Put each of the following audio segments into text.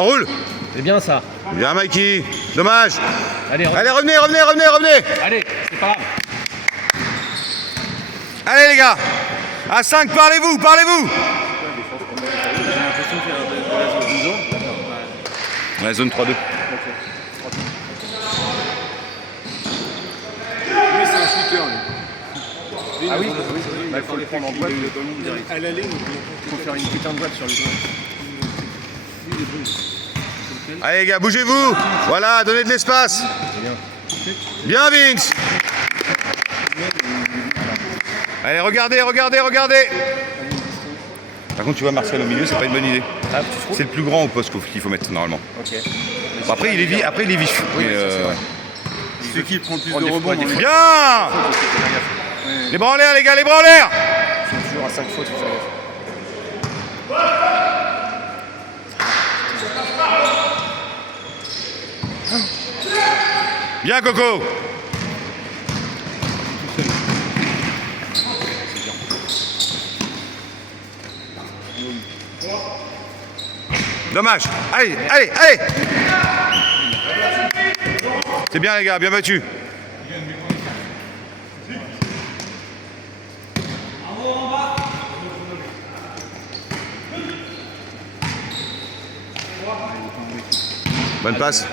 On roule. C'est bien ça. Bien Mikey. Dommage. Allez, Allez, revenez. allez, c'est pas grave. Allez les gars. À 5, parlez-vous. J'ai l'impression qu'il y a de la zone. La zone 3-2. Oui, c'est un shooter, lui. Ah oui, Il faut le prendre en boîte, le ballon direct. À l'aller, il faut faire une putain de boîte sur le ballon. Allez les gars, bougez-vous. Voilà, donnez de l'espace. Bien Vince. Allez, regardez. Par contre, tu vois Martial au milieu, c'est pas une bonne idée. Ah, tu trouves? C'est le plus grand au poste qu'il faut mettre normalement. Ok. Bon, après, il est vif. Oui, Mais, ça, c'est vrai. C'est qui prend le plus Prendre de des rebonds fois, dans les... Bien. Les bras en l'air, les gars, les bras en l'air. C'est toujours à 5 fautes, faut faire gaffe. Bien Coco. Dommage. Allez. C'est bien les gars, bien battu. Bonne passe.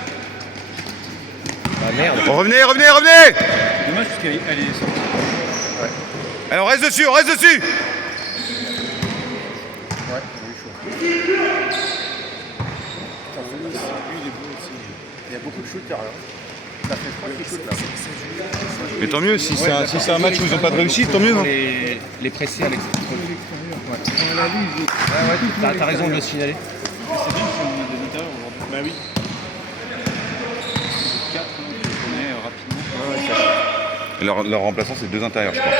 Ah merde. Oh, revenez. Dommage parce qu'elle est sortie. Alors reste dessus. Ouais, Lui, il est beau aussi. il y a beaucoup de shooters là. Ça fait 3 qui shootent là. Mais tant mieux, si c'est un match où ils n'ont pas de réussite, tant mieux. Non Les presser à l'extérieur. Ouais, t'as raison de le signaler. C'est bien si on a des intérieurs aujourd'hui. Bah oui. 4, on est rapidement. Et leur remplaçant, c'est 2 intérieurs, je crois.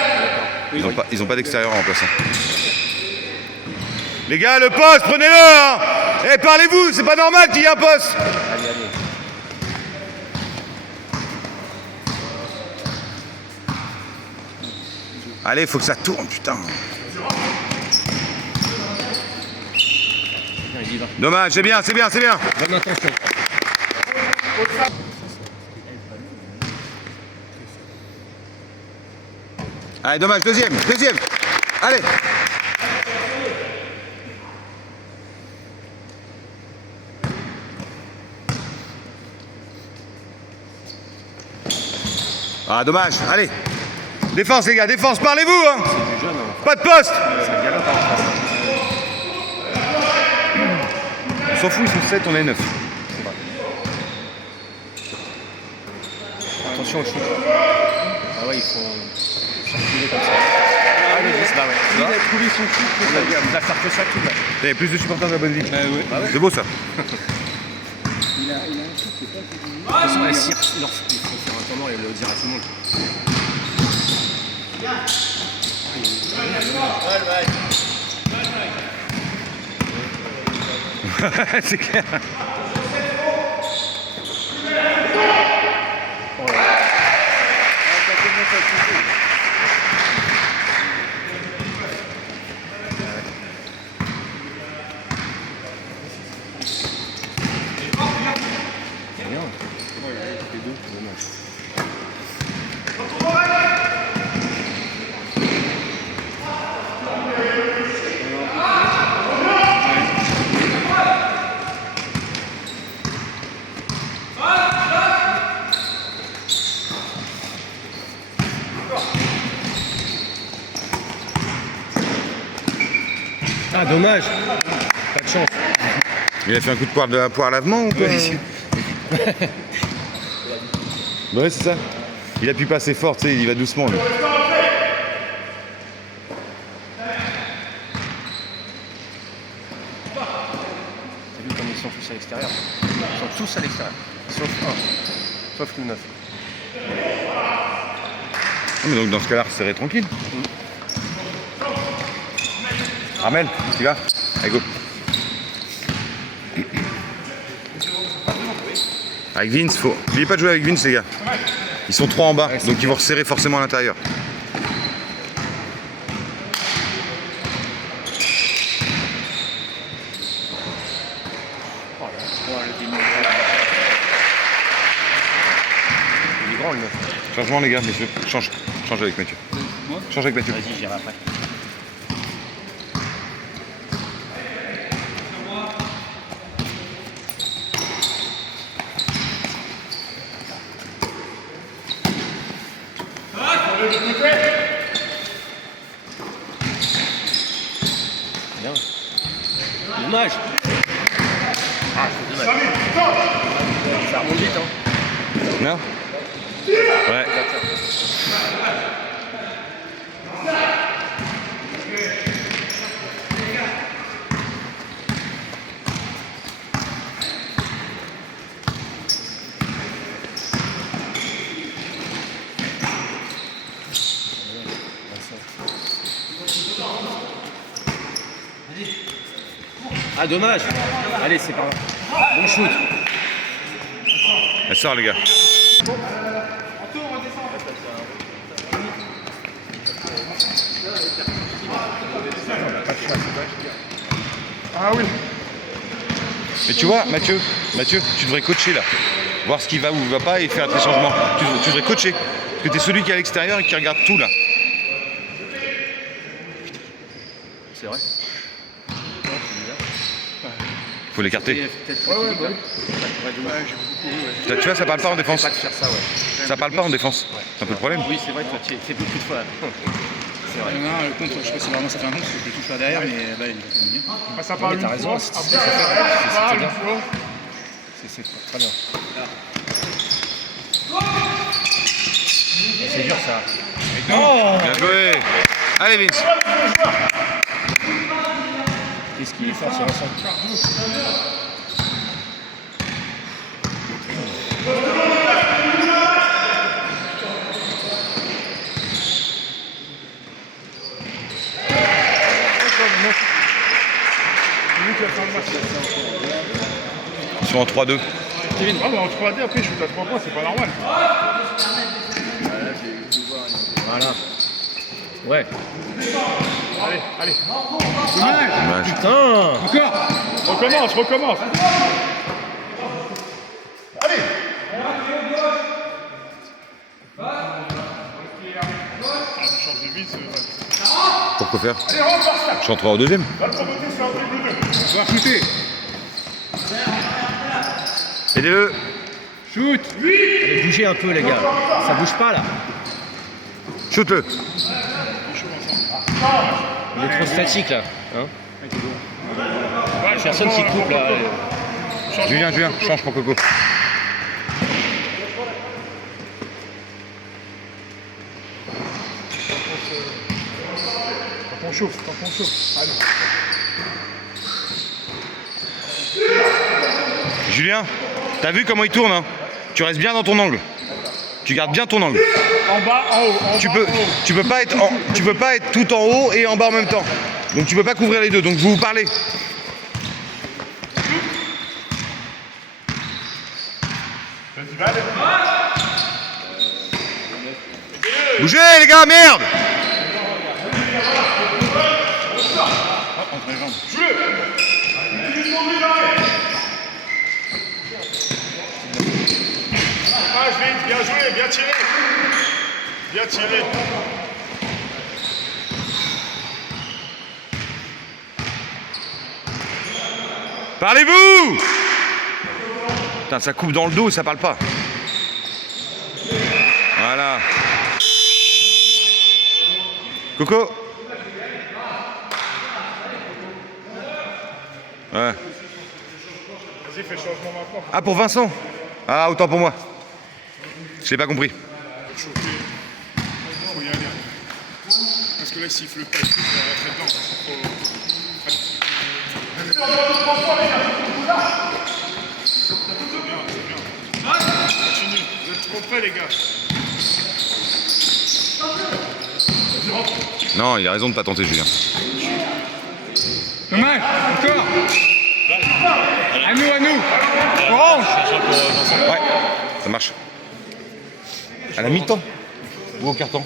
Ils ont pas d'extérieur remplaçant. Les gars, le poste, prenez-le hein. Eh, parlez-vous, c'est pas normal qu'il y ait un poste. Allez. Allez, faut que ça tourne, putain. Il y va. Dommage, c'est bien. Bonne intention. Allez, dommage, deuxième. Allez. Ah, dommage, allez. Défense, les gars, parlez-vous, hein. Pas de poste. On s'en fout, ils sont 7, on est 9. Attention au shoot. Ah ouais, il faut circuler comme ça. Ah, le 10, bah ouais. Il a trouvé son shoot. Il va faire que ça tout là. Il y a plus de supporters de la bonne ville. Bah ouais. C'est beau ça. Il a un shoot qui est pas très De toute façon, il faut faire un tournoi et le dire à tout le monde. C'est clair. Ah, dommage. Pas de chance. Il a fait un coup de poire lavement ou quoi? Bah ouais, c'est ça. Il appuie pas assez fort, tu sais, il y va doucement. Lui. T'as vu comme ils sont tous à l'extérieur? Ils sont tous à l'extérieur. Sauf un. Sauf le 9. Ah, mais donc dans ce cas-là, serré tranquille. Armel, tu vas? Allez, go. Avec Vince, faut. N'oubliez pas de jouer avec Vince, les gars. Ils sont 3 en bas, donc ils vont resserrer forcément à l'intérieur. Changement les gars, messieurs. Change avec Mathieu. Change avec Mathieu. Vas-y, j'irai après. Bien. Dommage. Ah, c'est dommage. Ça remonte vite, hein. Non? Ouais. Ah, dommage. Allez, c'est pas grave. Bon shoot. Elle sort les gars. Ah oui. Mais tu vois, Mathieu, tu devrais coacher là. Voir ce qui va ou va pas et faire tes changements. Tu devrais coacher. Parce que tu es celui qui est à l'extérieur et qui regarde tout là. C'est vrai. Faut l'écarter. Ouais. Tu vois, ça parle pas en défense. Pas de faire ça, ouais. Ça parle pas en défense. C'est un peu le problème. Oui, c'est vrai que toi, tu fais beaucoup de fois. C'est vrai. Non, le contre, je sais pas si vraiment ça fait un contre, parce que je le touche là derrière, mais là il est bien. Ça Non, parle mais t'as une raison, fois, c'est après, ce qu'il faut ça faire. parle C'est une bien. fois. C'est très bien. C'est dur ça. Bien joué. Allez Vince. Qu'est-ce qu'il est fort, c'est Vincent. Ils sont en 3-2. Ah mais en 3D après je shoot à 3 points, c'est pas normal. Voilà. Ouais. Allez. Dommage. Putain. Recommence. Change de vis. Pourquoi faire? Je suis en 3 au deuxième. La promotion c'est un triple 2. On va shooter. Aidez-le. Shoot. Allez, bougez un peu, les gars. Ça bouge pas, là. Shoot-le. Il est trop statique, là. Hein. Personne qui coupe, là. Julien, change pour Coco. Quand on chauffe. Allez. Julien, t'as vu comment il tourne hein? Tu restes bien dans ton angle. Tu gardes bien ton angle. En bas, en haut. Tu peux pas être tout en haut et en bas en même temps. Donc tu peux pas couvrir les deux. Donc vous parlez. Bougez les gars, merde! Entre les jambes. Bien joué, bien tiré. Parlez-vous! Putain, ça coupe dans le dos et ça parle pas. Voilà. Coco? Ouais. Vas-y, fais changement maintenant. Ah, pour Vincent? Ah, autant pour moi. Je l'ai pas compris. Faut y aller. Parce que là, s'il siffle pas, il faut rentrer dedans. Continue. Vous êtes trop près, les gars. Non, il a raison de pas tenter, Julien. Dommage. Encore. À nous. Orange. Ouais, ça marche. À la mi-temps ou au carton?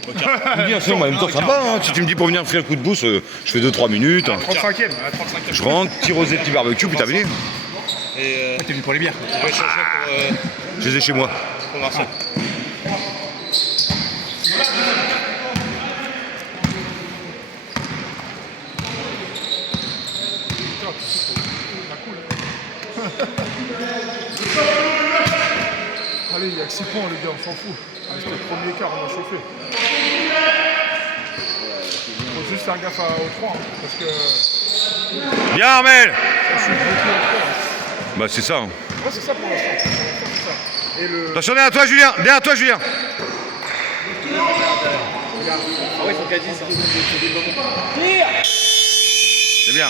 Bien sûr, en même temps, sympa. Hein. Si tu me dis pour venir faire un coup de boost, je fais 2-3 minutes. 35e. Je rentre, tire aux petits barbecue, puis terminé. T'es venu pour les bières. Je les ai chez moi. Allez, il y a que 6 points, les gars, on s'en fout. C'était le premier quart, on a chauffé. Faut juste faire gaffe aux 3, parce que Bien, Armel. je suis bloqué au 3. Bah, c'est ça. Hein. Ouais, c'est ça pour l'instant. C'est ça. Et le... Attention, derrière toi, Julien. Derrière toi, Julien. Ah oui, il faut qu'elle dise ça. C'est bien.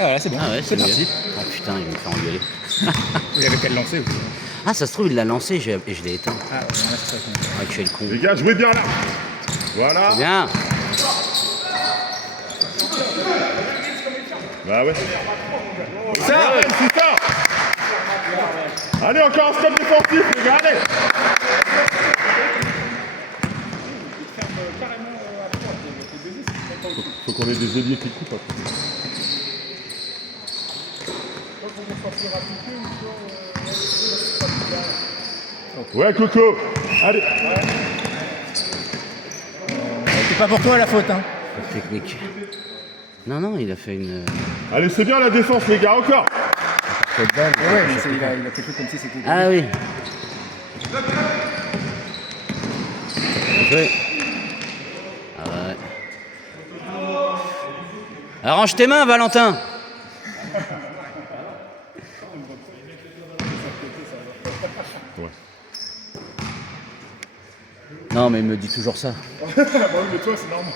Ah, là, c'est bon. Ah ouais, c'est parti. Ah putain, il me fait engueuler. Il avait qu'à le lancer aussi. Ah, ça se trouve, il l'a lancé et je l'ai éteint. Ah, ouais, là, c'est ça. Ah, que je fais le con. Les gars, jouez bien là. Voilà. C'est bien. Bah ouais. Ça, c'est ça. Allez, encore un step défensif, les gars, allez. Faut qu'on ait des ailiers qui coupent. Ouais, Coco. Allez. C'est pas pour toi la faute, hein. Technique. Non, non, il a fait une. Allez, c'est bien la défense, les gars, encore. Ouais, mais il a fait tout comme si c'était. Ah oui. Bien joué. Ah ouais. Arrange tes mains, Valentin. Non, mais il me dit toujours ça. Bah oui, mais toi, c'est normal.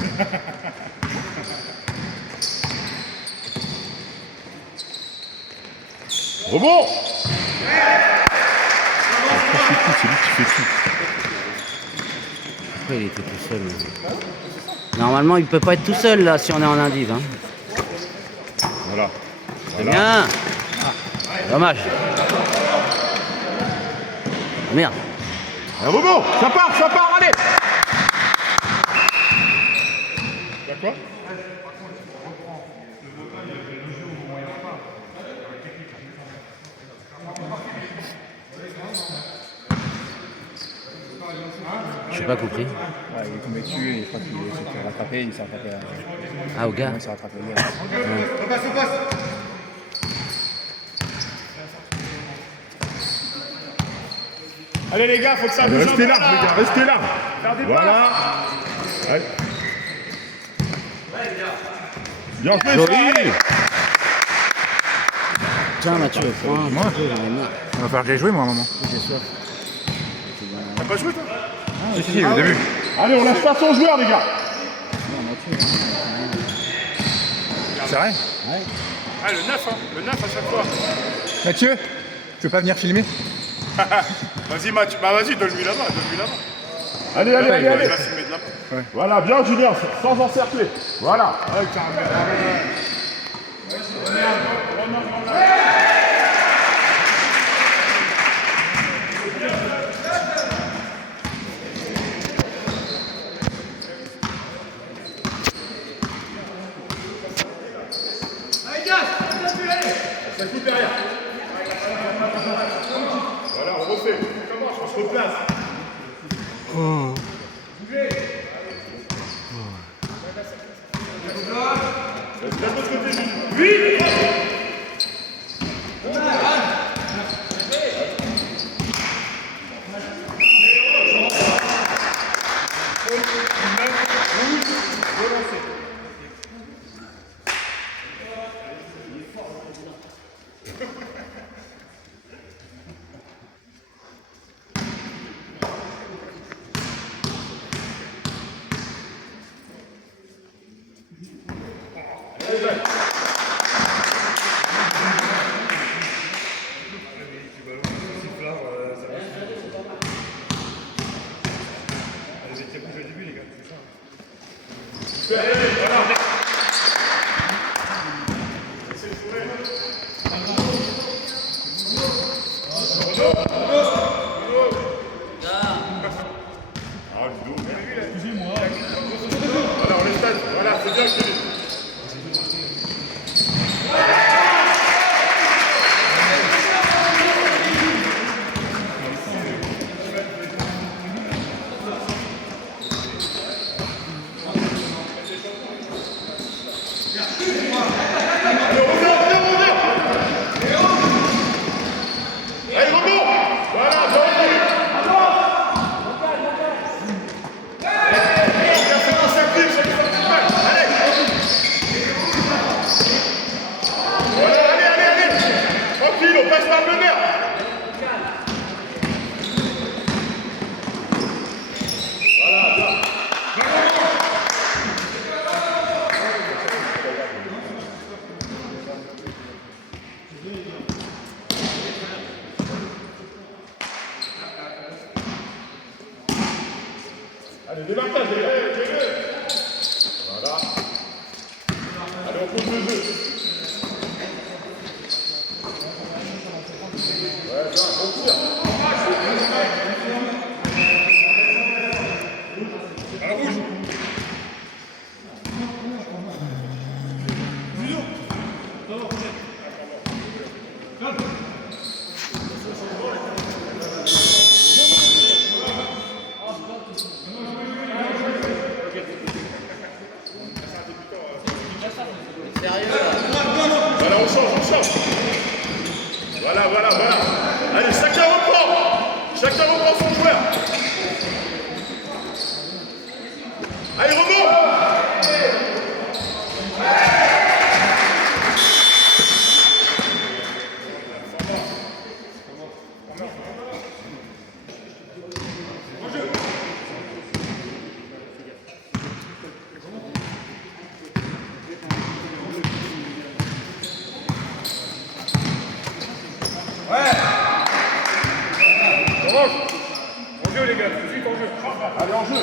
Rebond. C'est lui qui fait tout. Pourquoi il était tout seul là. Normalement, il peut pas être tout seul là si on est en indiv. Hein. Voilà. C'est bien. Dommage. Merde. Un rebond. Ça part, allez. Y'a quoi? J'ai pas compris. Ouais, il est tombé dessus et je crois qu'il s'est fait rattraper, il s'est rattrapé. Ah, au gars. Il s'est rattrapé. Allez les gars, faut que ça bouge. Restez là, les gars, restez là. Voilà. Allez. Bien joué, ça, allez. Tiens, Mathieu, point. Moi, Il va falloir que j'aille jouer, moi, à un moment. T'as pas joué toi? Si, au début. Allez, on lâche pas son joueur, les gars. C'est vrai? Ah, le 9, hein. Le 9 à chaque fois. Mathieu, tu veux pas venir filmer? Vas-y, Mathieu. Bah, vas-y, donne-lui là-bas, Allez. Il va filmer de là-bas. Voilà, bien, Julien, sans encercler. Voilà. Voilà, on refait. On commence, on se replace. Voilà, on les stade. Voilà, c'est bien, Philippe. Allez, reviens. Allez, rebond. Voilà, bien fait. Allez. Tranquille, on passe par le meneur. Allez, démarquage, les gars. Voilà. Allez, on pose le jeu. Ouais, bien, bon tir. À la rouge. Voilà, on change. Voilà. Allez, chacun reprend son joueur. Allez, remonte. En jeu, les gars, tout de suite en jeu. Allez, en jeu.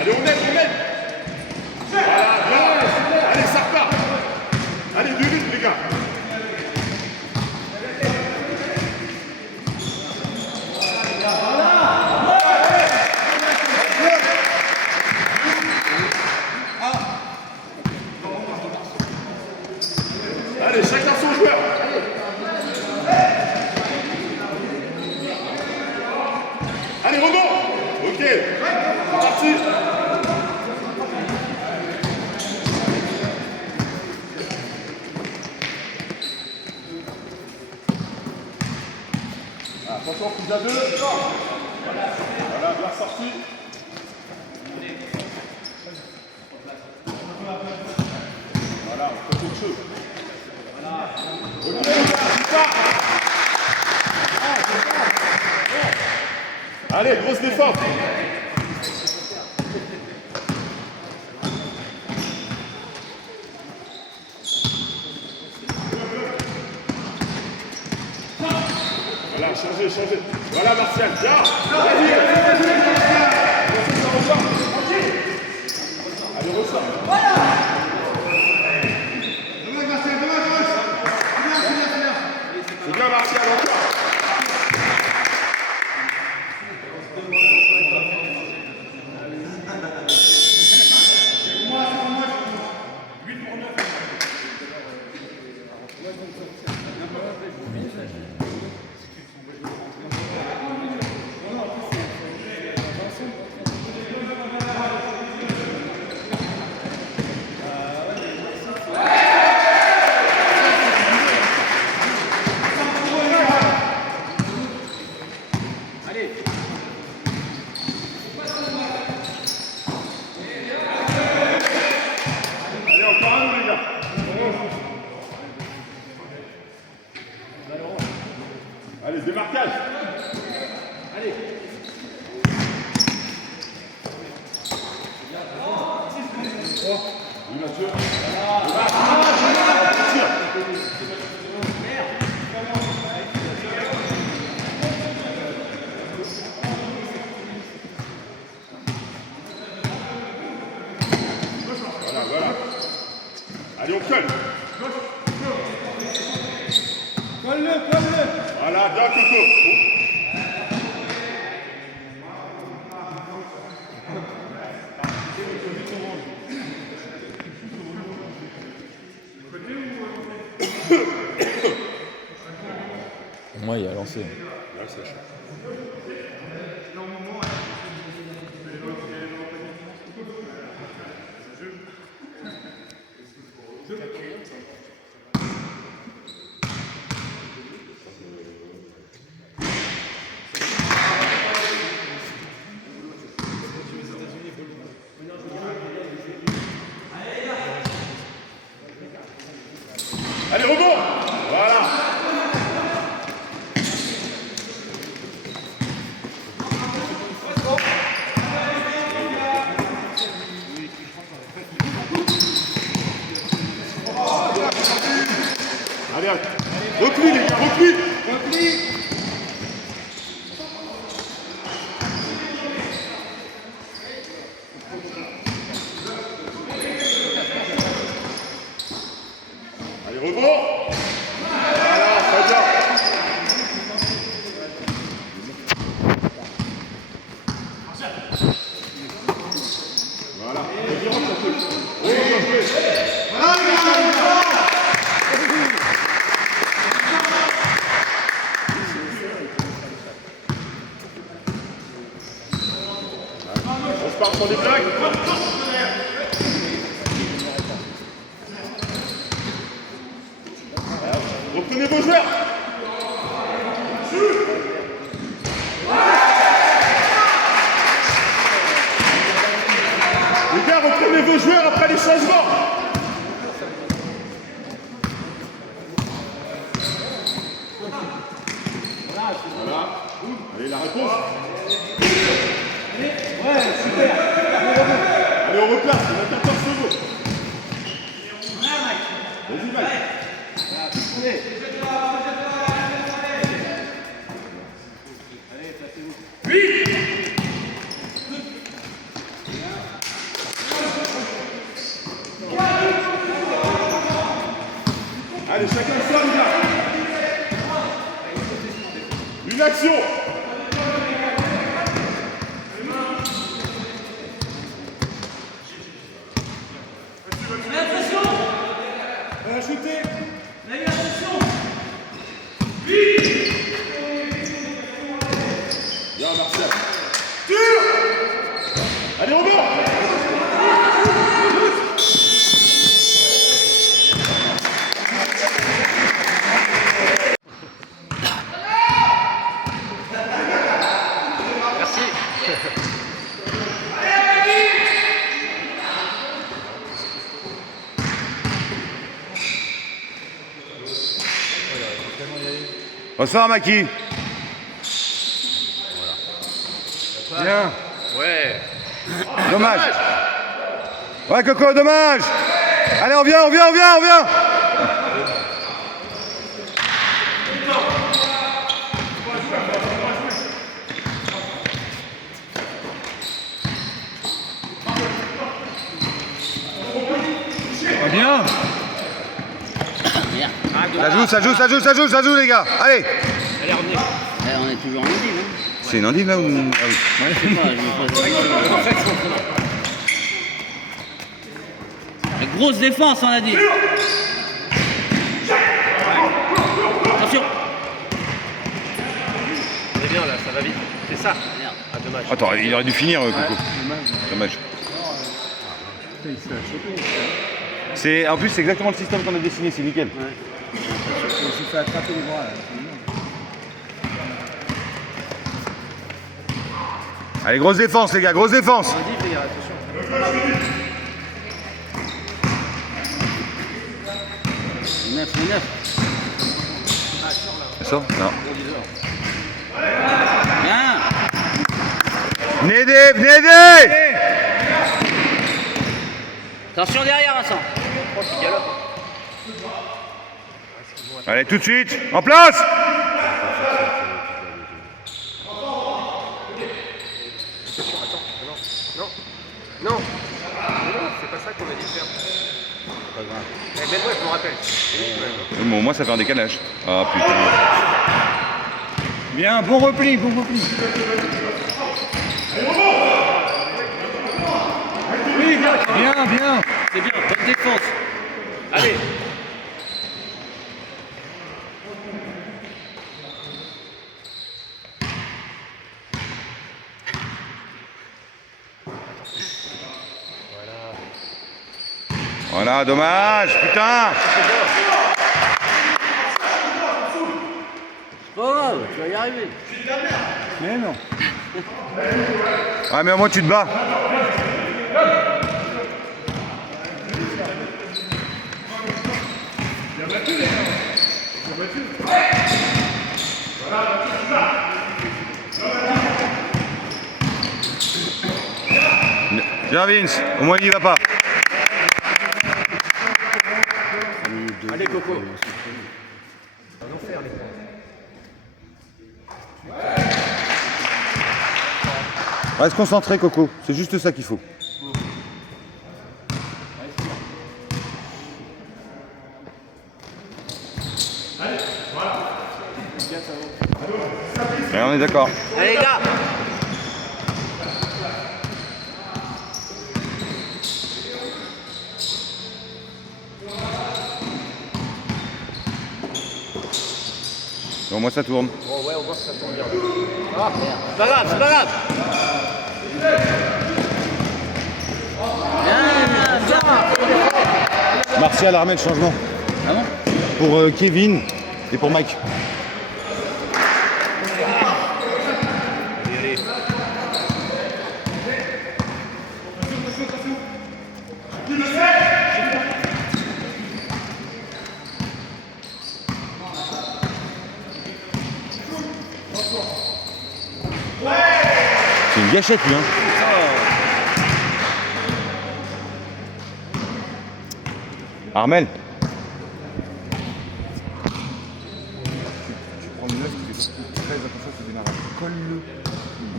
Allez, on aide. Voilà, bien. Allez, ça repart. Allez, 2 minutes, les gars. Allez, chacun son joueur. Allez, rebond. Ok, c'est parti. Attention, coup à 2. Voilà, bien sorti. Voilà, on fait autre chose. Allez, grosse défense. Voilà, changez. Voilà, Martial, bien. Allez, ressort. C'est bien, Martial, encore. Allez, démarquage. Allez. Oui, Mathieu. Voilà. Allez, on colle. Colle-le. Voilà, bien, Coco. lancer. Allez, rebond. Voilà. Allez, repli les gars, repli. Allez, rebond. Voilà, très bien. Voilà. On se part sur des blagues. Reprenez vos joueurs. Les gars, reprenez vos joueurs après les changements. Voilà. Allez, la réponse. Allez, on replace, on a 14 secondes. Vas-y, Mike. Allez, chacun sort, les gars. Une action. Bien, Martial. Tire. Allez, on va. Bonsoir, Maki. Bien. Ouais. Dommage. Ouais, Coco, dommage. Allez, on vient. Bien. Ça joue, les gars. Allez. Eh, on est toujours en ligne, hein. C'est une endive, là, ou... Ah oui. Ouais, je sais pas, je me pose la grosse défense, on a dit. Attention. C'est bien là, ça va vite. C'est ça. Merde. Ah, dommage. Attends, il aurait dû finir, Coco. Dommage. En plus, c'est exactement le système qu'on a dessiné, c'est nickel. Ouais. Il s'est fait attraper les bras. Là. Allez, grosse défense, les gars, grosse défense. Vas-y, les gars, attention. 9. Ça sort? Non. Bien. Venez aider. Attention derrière, Vincent. Allez, tout de suite, en place. Non, c'est pas ça qu'on a dit de faire. Pas grave. Mais moi, je me rappelle. Bon, moi, ça fait un décalage. Ah, putain. Bien, bon repli, bon repli. Oui, bien. C'est bien, bonne défense. Allez. Voilà, dommage, putain. Oh, tu vas y arriver. Mais non. Ouais, mais au moins tu te bats. Bien Vince, au moins il y va pas. Allez, Coco. Reste concentré Coco, c'est juste ça qu'il faut. Et on est d'accord. Allez, les gars. Et au moins ça tourne. Bon, ouais, on voit que ça tourne bien. Ah, merde. C'est pas grave, c'est pas grave. Bien, bien. Martial a remis le changement. Ah bon? Pour Kevin et pour Mike. C'est une gâchette lui hein. Armel. Tu prends le 9, tu fais surtout très attention à ce démarrage. Colle-le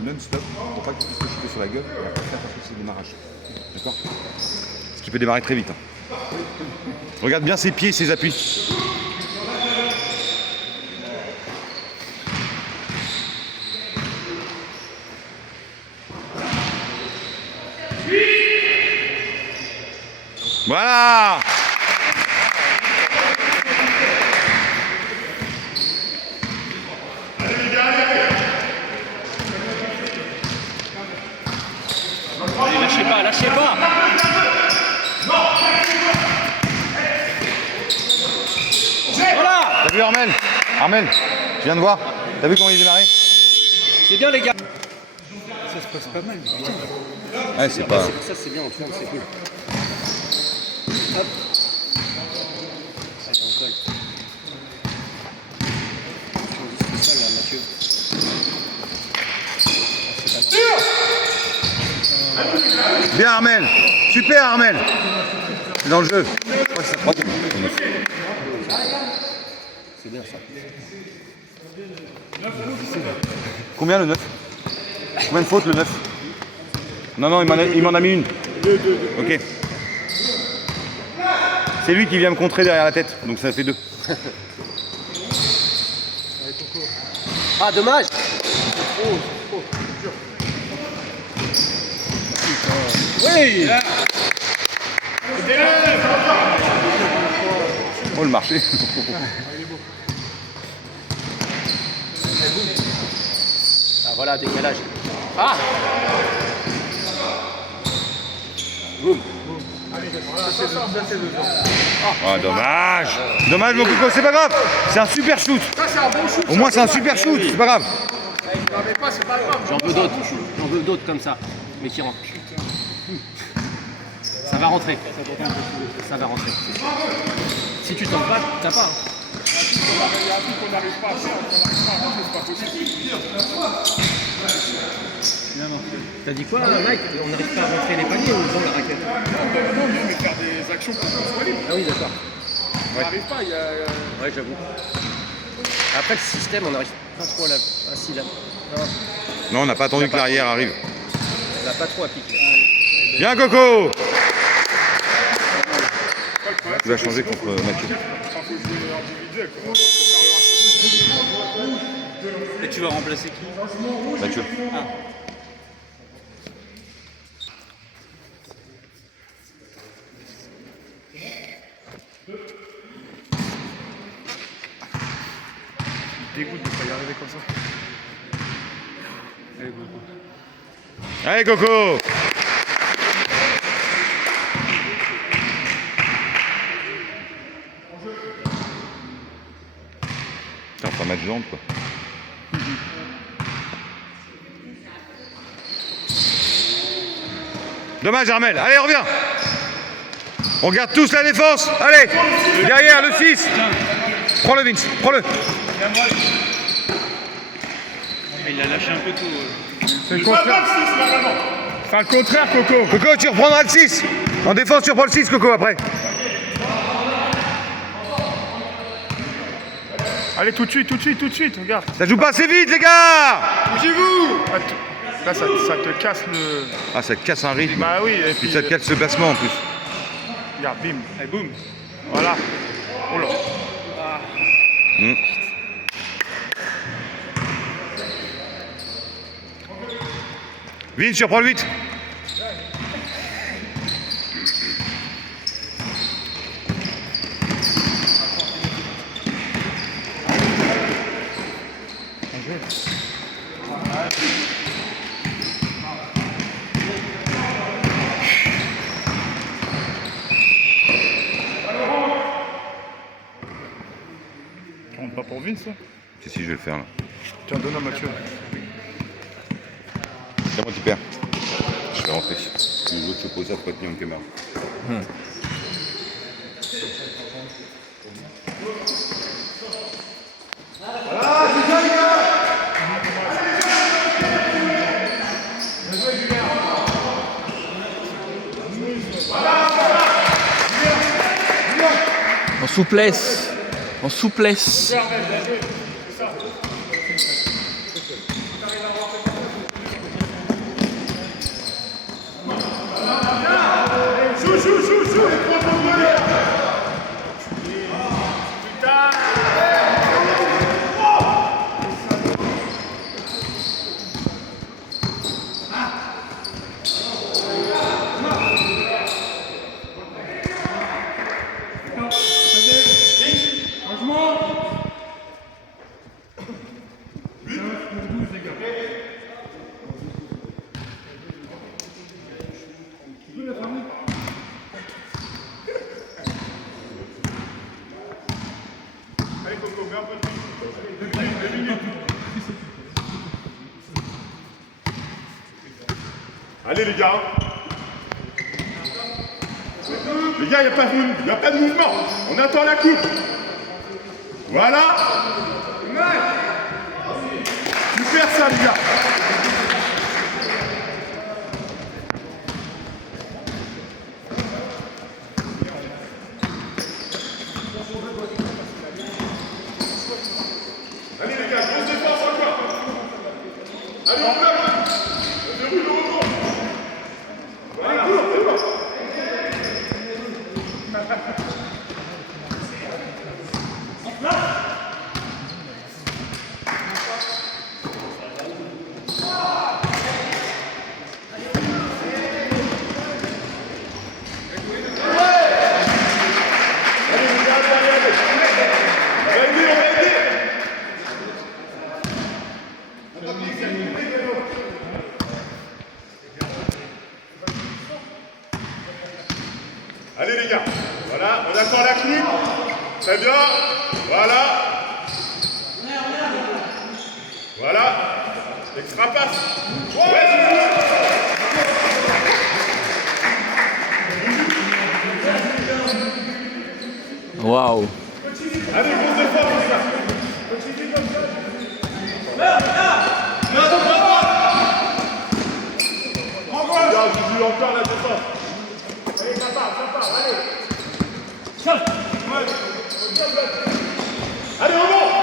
non-stop pour pas qu'il puisse te chuter sur la gueule et après fais attention à ce démarrage. D'accord? Parce qu'il peut démarrer très vite. Hein. Regarde bien ses pieds et ses appuis. Voilà. Allez, lâchez pas, lâchez pas. Voilà. T'as vu Armel? Armel, tu viens de voir? T'as vu comment il est démarré? C'est bien les gars. Ça se passe pas mal. Putain. Ouais, c'est pas... Ça, c'est bien, on tourne, c'est cool. Hop. Allez, on colle. C'est ça, là, Mathieu. Bien Armel. Super Armel. C'est dans le jeu. C'est bien ça. Combien le 9? Combien de fautes le 9? Non, il m'en a mis une. Ok. C'est lui qui vient me contrer derrière la tête, donc ça fait 2. Ah, dommage. Oui. Oh le marché. Ah, voilà, décalage. Ah. Boum. Oh dommage. Dommage mon coco, c'est pas grave. C'est un super shoot. Au moins c'est un super shoot, c'est pas grave. J'en veux d'autres comme ça, mais qui rentrent. Ça va rentrer. Ça va rentrer. Si tu t'en bats, t'as pas. T'as dit quoi, Mike? On n'arrive pas à rentrer les paniers ou dans la raquette? Non, mais faire des actions pour qu'on soit libre. Ah oui, d'accord. On n'arrive pas, il y a... Ouais, j'avoue. Après, le système, on n'arrive pas trop à la... Ah si, là. Non, Non, on n'a pas attendu que l'arrière arrive. on n'a pas trop à piquer. Bien Coco. Pas le problème, Tu vas changer contre Mathieu. il faut jouer individuel, quoi. Pour faire le rattrapage. Et tu vas remplacer qui? Mathieu. Dégoûte de ne pas y arriver comme ça. Allez Coco. géante, quoi. Dommage, Armel. Allez, reviens. On garde tous la défense. Allez, derrière, le 6. Prends-le, Vince. Prends-le. Il a lâché un peu tôt. C'est le contraire. C'est le contraire, Coco. Coco, tu reprendras le 6. En défense, tu reprends le 6, Coco, après. Allez, tout de suite, regarde. Ça joue pas assez vite, les gars. Bougez-vous. Là, ça te casse le... Ah, ça te casse un rythme. Bah oui, et Puis puis... ça te casse ce placement, en plus. Regarde, bim. Allez, boum. Voilà. Oh là. Vince, tu reprends le 8. Tu rentres pas pour Vince, là? Si, je vais le faire, là. Tiens, donne à Mathieu. C'est moi qui perds. Je vais rentrer. Les autres se posent ça pour être mis en caméra. En souplesse. En souplesse. Allez, les gars. Les gars, il n'y a pas de mouvement. On attend la coupe. Voilà. Super ça, les gars. Allez, les gars, grosse défense encore. Allez, on bloque. On déroule le rebond. Allez, cours. Allez les gars, voilà, on attend la coupe. Très bien, voilà. Voilà, extra passe. Waouh. Allez, grosse défense, les gars. Regarde, je joue encore la défense. Allez, ça part, allez. Allez, on monte.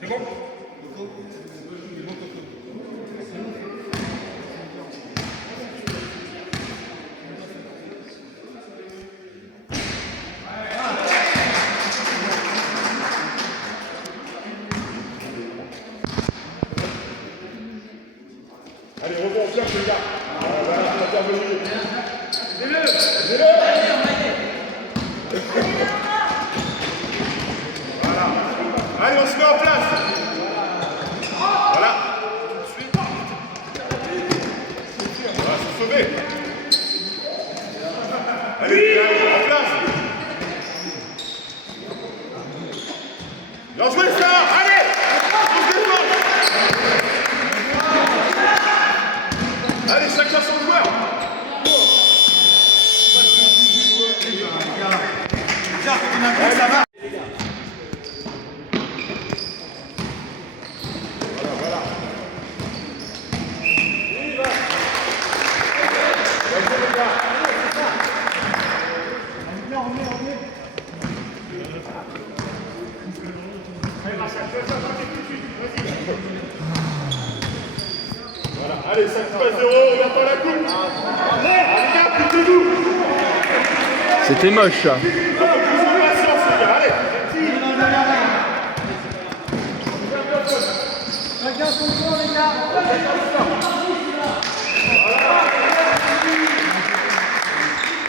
C'est bon. stop, les gars. Voilà, intervenir. Voilà. Allez, on se met en place. Voilà. Voilà, c'est sauvé. Allez, en place. Bien joué, ça. Allez. On se défend. Allez, chacun son joueur. Ça va. Voilà, allez, 5-0, on attend la coupe. Allez, gars, poussez-nous. C'était moche ça. Patience, les gars, allez.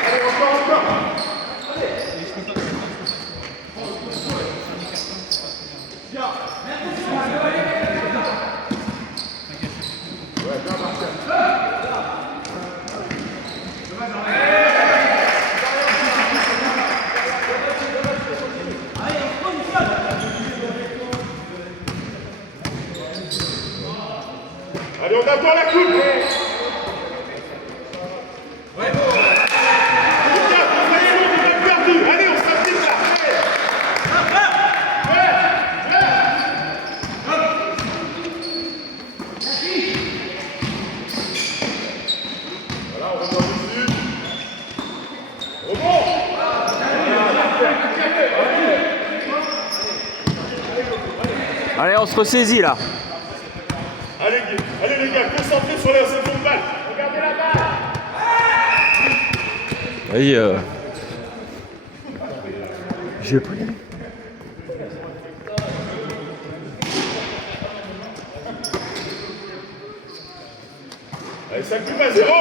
Allez, encore. Allez, on attend la coupe. Ouais. Les gars, on a perdu. Allez, on s'applique là. Voilà, on revient dessus. Rebond. Allez, on se ressaisit là. Allez les gars, concentrez sur la seconde balle. Regardez la balle. Oui, j'ai pris. Allez, ça coupe à 0.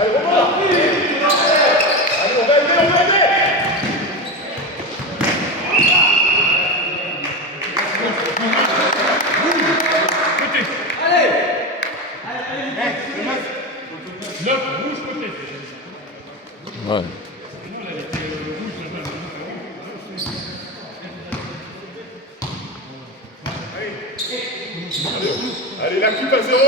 Allez, on va aider. Ouais. Allez, la coupe à 0.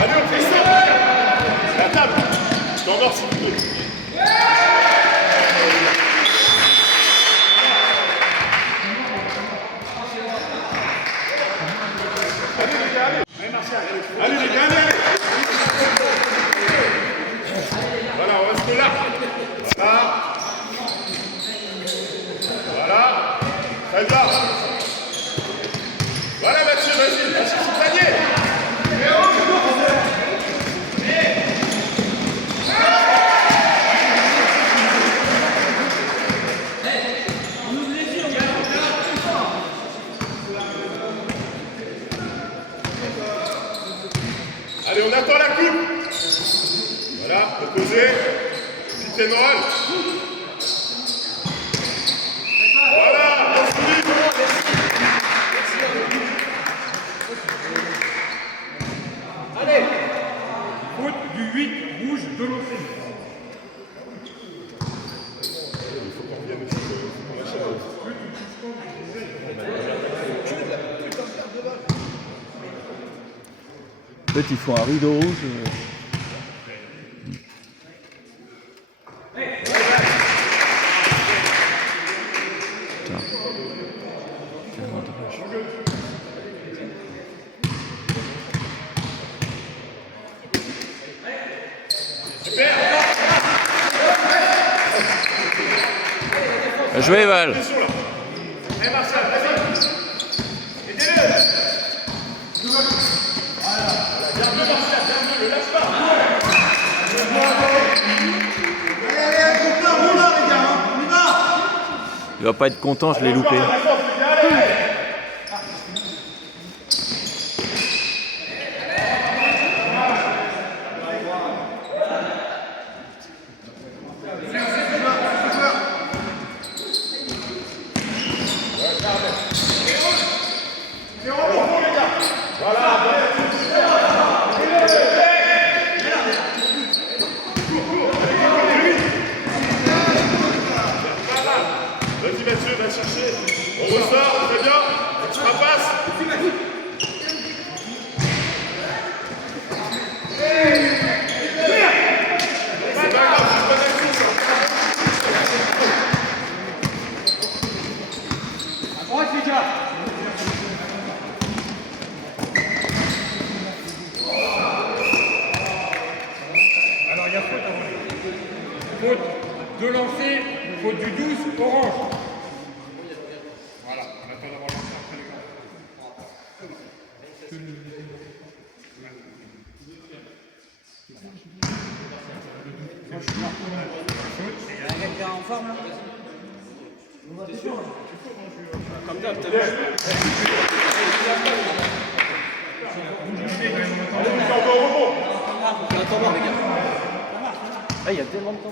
Allez, on fait ça. La table. Standard, s'il vous plaît. Allez les gars, allez. Voilà, on reste là. Voilà. Très bien. Voilà Mathieu, vas-y, c'est le panier. Allez, on attend la coupe. Voilà, opposé. Petite morale. Voilà, on finit. Allez, faute du 8 rouge de l'océan. En fait, ils font un rideau rouge. Putain. Tellement dommage. Super. Jouez, Val. Il va pas être content, je l'ai loupé. Vas-y Mathieu, va chercher. On ressort, très bien. Tu repasses. C'est pas grave, c'est pas d'action ça. À droite, les gars. Alors, il y a faute avant. Faute de lancer, faute du 12, orange. Voilà, on attend d'avoir lancé après les gars. Il y a un gars qui est en forme là. Comme d'hab, t'as vu. Les gars. Ah, il y a tellement de temps.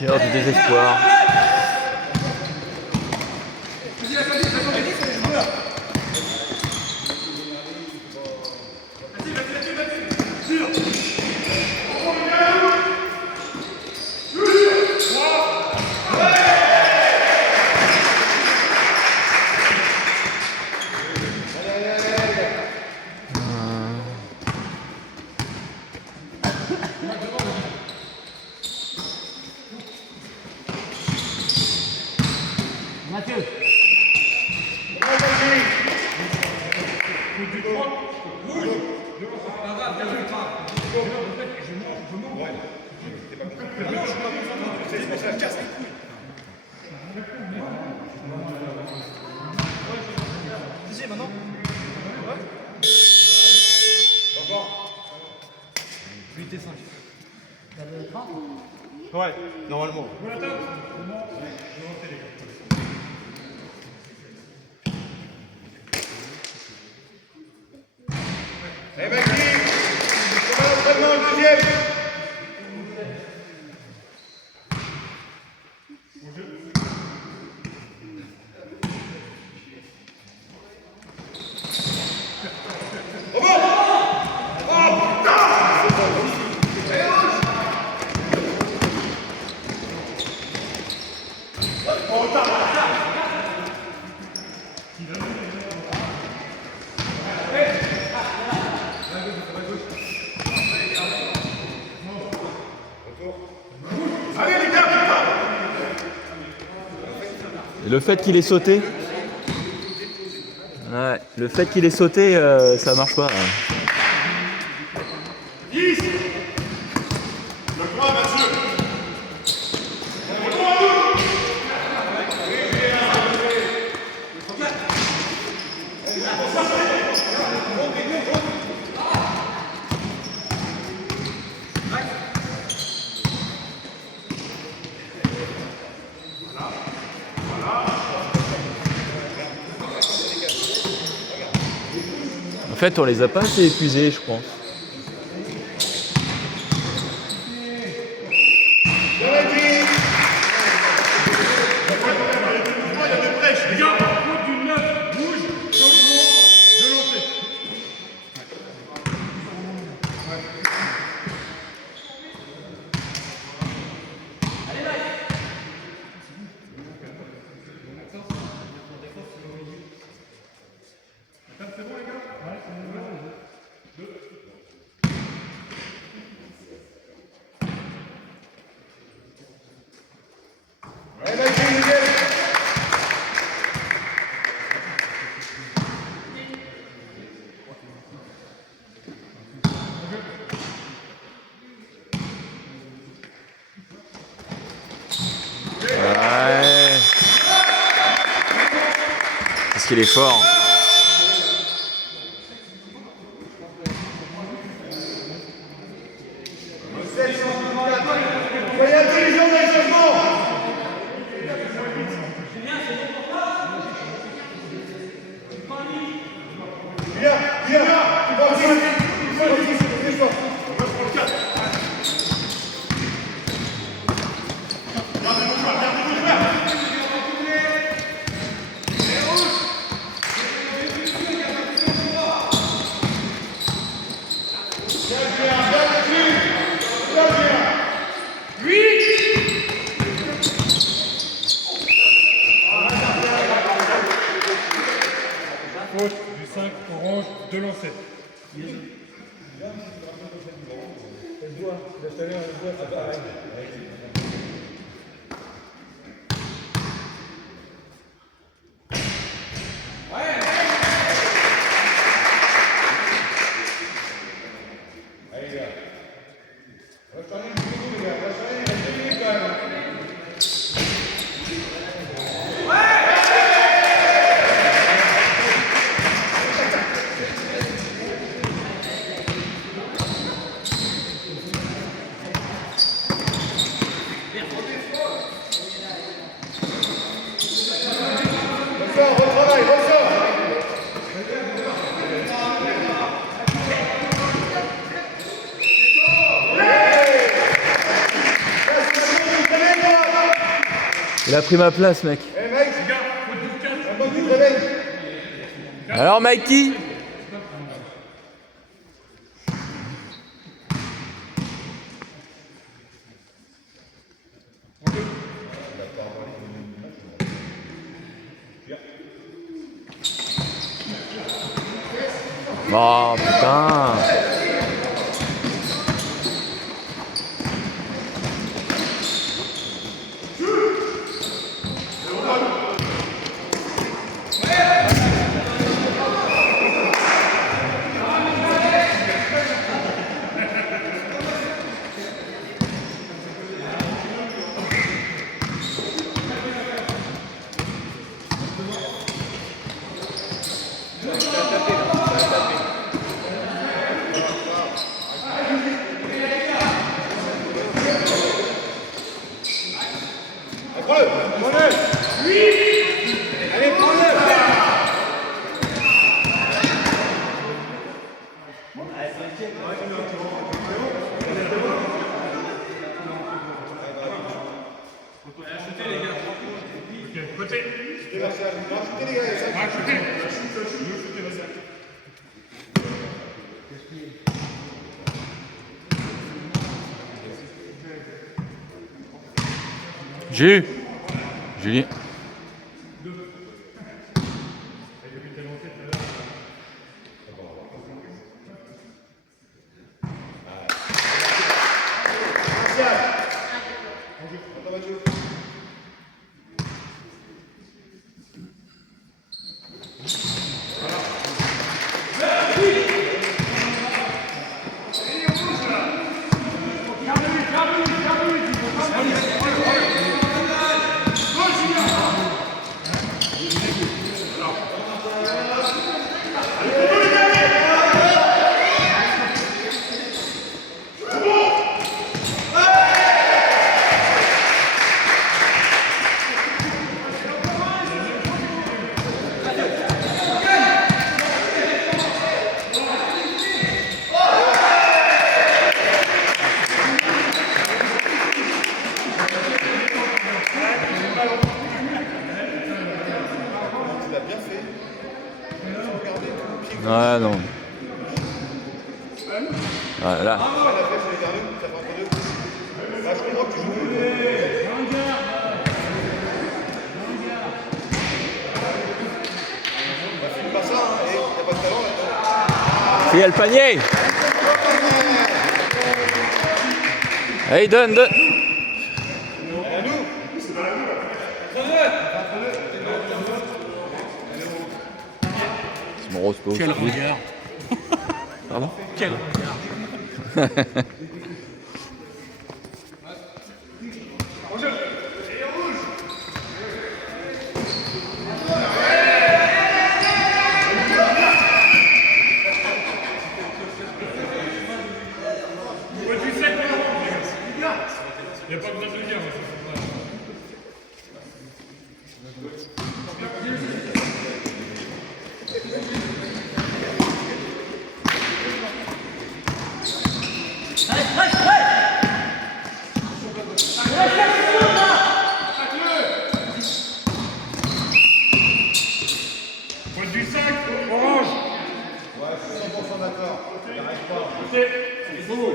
Vestiaire du désespoir. Mathieu. Ouais, normalement. Eh ben, qui comment l'entraînement au deuxième? Et le fait qu'il ait sauté. Ouais, le fait qu'il ait sauté, ça marche pas. Ouais. 10. Le point, Mathieu. En fait, on les a pas assez épuisés, je pense. Les gars, faute du 9, bouge, changement de lancer. Ouais. Parce qu'il est fort. Soyez intelligent dans les changements. Bien, bien. Faute du 5, orange, de lancer. Il a pris ma place, mec. Alors, Mikey? Oh putain. Julie. Julie. Ouais, non. Ouais, là. Il y a le panier. Allez, donne. C'est mon rose pause. Quel regard. Pardon? Quel regard. Il n'y a pas besoin de le dire. Faute du 5, orange. Ouais, je suis 100% d'accord. J'arrive pas. Ok, c'est beau.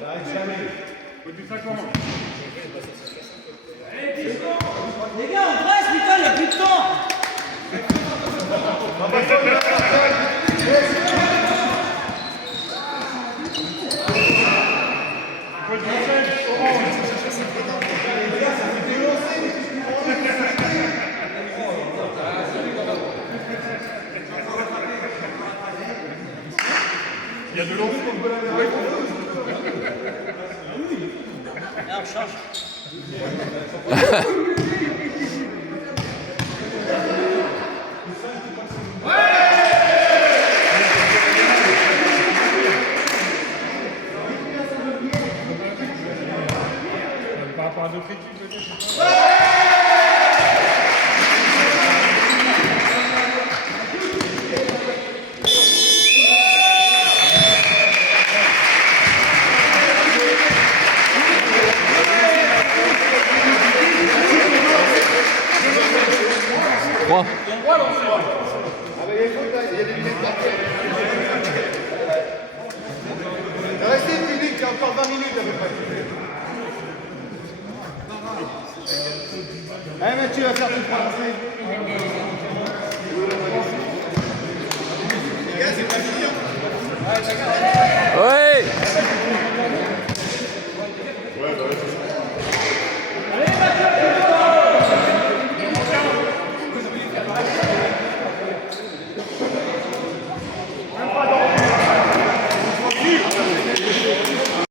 J'arrive jamais. Faute du 5 orange. Les gars, on presse, putain, il n'y a plus de temps. Faute du 5, orange. Il y a de l'eau. Là, on change. Par rapport à d'autres équipes, peut-être. Allez Mathieu, va faire tout le Ouais.